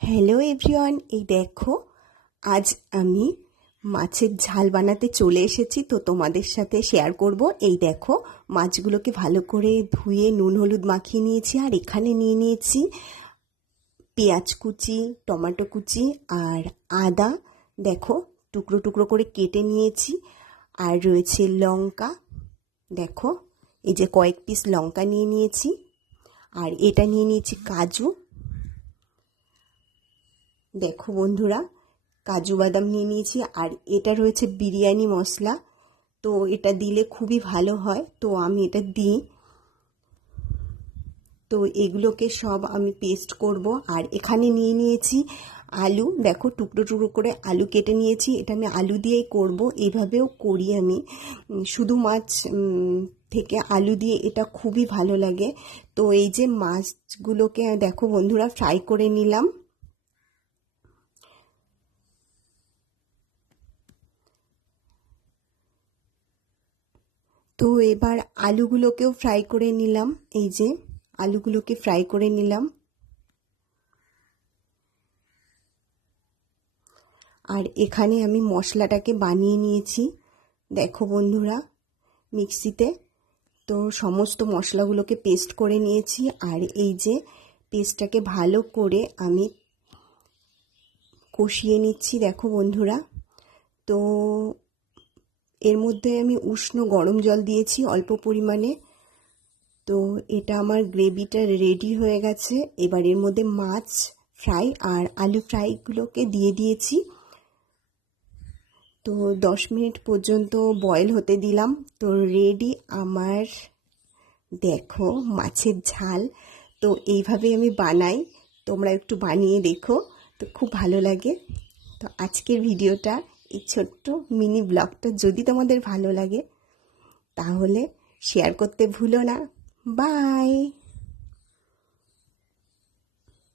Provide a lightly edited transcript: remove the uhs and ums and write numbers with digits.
Hello everyone, এই দেখো আজ আমি মাছের ঝাল বানাতে চলে এসেছি। তো তোমাদের সাথে শেয়ার করব। এই দেখো মাছগুলোকে ভালো করে ধুয়ে নুন হলুদ মাখিয়ে নিয়েছি, আর এখানে নিয়ে নিয়েছি পেঁয়াজ কুচি, টমেটো কুচি আর আদা দেখো টুকরো টুকরো করে কেটে নিয়েছি। আর রয়েছে লঙ্কা, দেখো এই যে কয়েক পিস লঙ্কা নিয়ে নিয়েছি। আর এটা নিয়ে নিয়েছি কাজু, দেখো বন্ধুরা কাজু বাদাম নিয়ে নিয়েছি। আর এটা রয়েছে বিরিয়ানি মশলা, তো এটা দিলে খুবই ভালো হয়, তো আমি এটা দিই। তো এগুলোকে সব আমি পেস্ট করব। আর এখানে নিয়ে নিয়েছি আলু, দেখো টুকরো টুকরো করে আলু কেটে নিয়েছি। এটা আমি আলু দিয়েই করব, এইভাবেও করি আমি। শুধু মাছ থেকে আলু দিয়ে এটা খুবই ভালো লাগে। তো এই যে মাছগুলোকে দেখো বন্ধুরা ফ্রাই করে নিলাম। তো এবার আলুগুলোকেও ফ্রাই করে নিলাম, এই যে আলুগুলোকে ফ্রাই করে নিলাম। আর এখানে আমি মশলাটাকে বানিয়ে নিয়েছি, দেখো বন্ধুরা মিক্সিতে। তো সমস্ত মশলাগুলোকে পেস্ট করে নিয়েছি। আর এই যে পেস্টটাকে ভালো করে আমি কষিয়ে নিচ্ছি, দেখো বন্ধুরা। তো এর মধ্যে আমি উষ্ণ গরম জল দিয়েছি অল্প পরিমাণে। তো এটা আমার গ্রেভিটা রেডি হয়ে গেছে। এবার এর মধ্যে মাছ ফ্রাই আর আলু ফ্রাইগুলোকে দিয়ে দিয়েছি। তো 10 মিনিট পর্যন্ত বয়েল হতে দিলাম। তো রেডি আমার, দেখো মাছের ঝাল। তো এইভাবে আমি বানাই, তোমরা একটু বানিয়ে দেখো, তো খুব ভালো লাগে। তো আজকের ভিডিওটা, এই ছোট্ট মিনি ব্লগটা যদি তোমাদের ভালো লাগে তাহলে শেয়ার করতে ভুলো না। বাই।